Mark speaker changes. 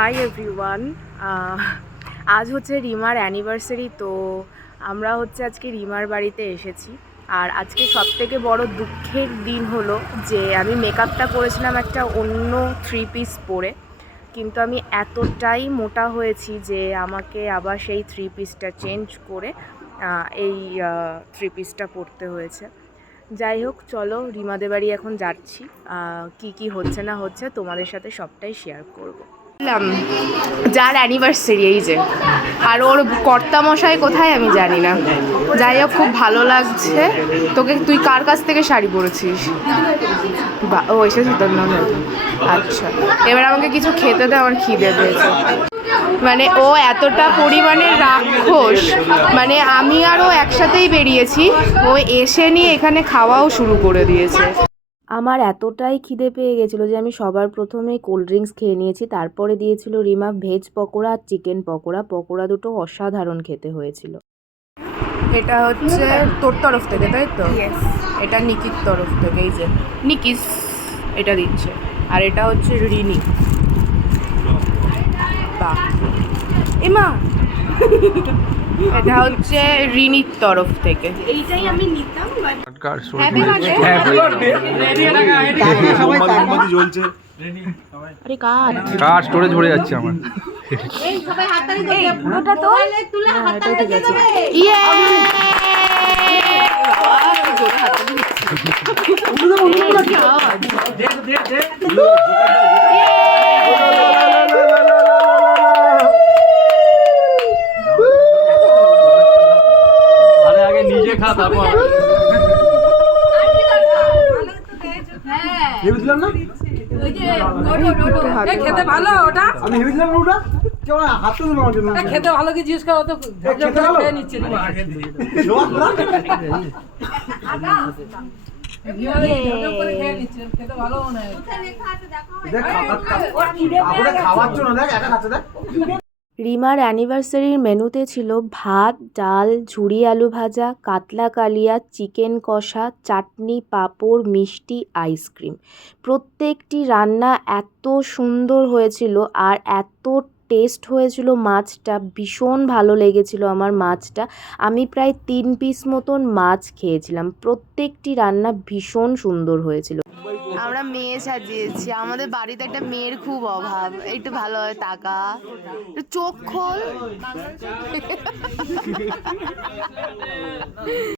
Speaker 1: Hi everyone. আজ হচ্ছে রিমার anniversary, তো আমরা হচ্ছে আজকে রিমার বাড়িতে এসেছি। আর আজকে সব থেকে বড় দুঃখের দিন হলো যে আমি মেকআপটা করেছিলাম একটা অন্য থ্রি পিস পরে, কিন্তু আমি এতটাই মোটা হয়েছি যে আমাকে আবার সেই থ্রি পিসটা চেঞ্জ করে এই থ্রি পিসটা পরতে হয়েছে। যাই হোক, চলো রিমাদের বাড়ি এখন যাচ্ছি। কি কি হচ্ছে না হচ্ছে তোমাদের সাথে সবটাই শেয়ার করব। যার অ্যানিভার্সারি এই যে। আর ওর কর্তামশাই কোথায় আমি জানি না। যাই হোক, খুব ভালো লাগছে। তোকে তুই কার কাছ থেকে শাড়ি পরেছিস? ও নাম আচ্ছা। এবার আমাকে কিছু খেতে দে, আমার খিদে পেয়েছে। মানে ও এতটা পরিমাণে রাক্ষস। মানে আমি আর ও একসাথেই বেরিয়েছি। ও এসে নিয়ে এখানে খাওয়াও শুরু করে দিয়েছে। আমার এতটাই খিদে পেয়ে গেছিল যে আমি সবার প্রথমে কোল্ড ড্রিঙ্কস খেয়ে নিয়েছি। তারপরে দিয়েছিল রিমা ভেজ পকোড়া আর চিকেন পকোড়া। পকোড়া দুটো অসাধারণ খেতে হয়েছিল। এটা হচ্ছে তোর তরফ থেকে তাই তো? এটা নিকির তরফ থেকে এই যে। নিকিস। এটা দিচ্ছে। আর এটা হচ্ছে রিনি। বাহ। এমা এটা হচ্ছে রিনির তরফ থেকে।
Speaker 2: এইটাই আমি নিতাম
Speaker 3: কার? স্টোরেজ ভরে যাচ্ছে আমার?
Speaker 2: সবাই
Speaker 3: তারপর
Speaker 2: হ্যাঁ
Speaker 4: ভেবেছিলাম না
Speaker 5: খেতে ভালো ওটা
Speaker 4: আমি ভেবেছিলাম ওটা কেমন হাত তো দিল জন্য
Speaker 5: খেতে ভালো কি জিজ্ঞেস করো তো
Speaker 4: খেতে ভালো?
Speaker 5: খেয়ে নিচ্ছে মনে হয়
Speaker 4: খাবার খাবার দেখ একা খাচ্ছে দেখ
Speaker 1: রিমার অ্যানিভার্সারির মেনুতে ছিল ভাত, ডাল, ঝুরি আলু ভাজা, কাতলা কালিয়া, চিকেন কষা, চাটনি, পাঁপড়, মিষ্টি, আইসক্রিম। প্রত্যেকটি রান্না এত সুন্দর হয়েছিল আর এত টেস্ট হয়েছিল মাছটা, ভীষণ ভালো লেগেছিল আমার মাছটা। আমি প্রায় তিন পিস মতন মাছ খেয়েছিলাম। প্রত্যেকটি রান্না ভীষণ সুন্দর হয়েছিল। আমরা মেয়ে সাজিয়েছি। আমাদের বাড়িতে একটা মেয়ের খুব অভাব। একটু ভালো হয় টাকা চোখ খোল।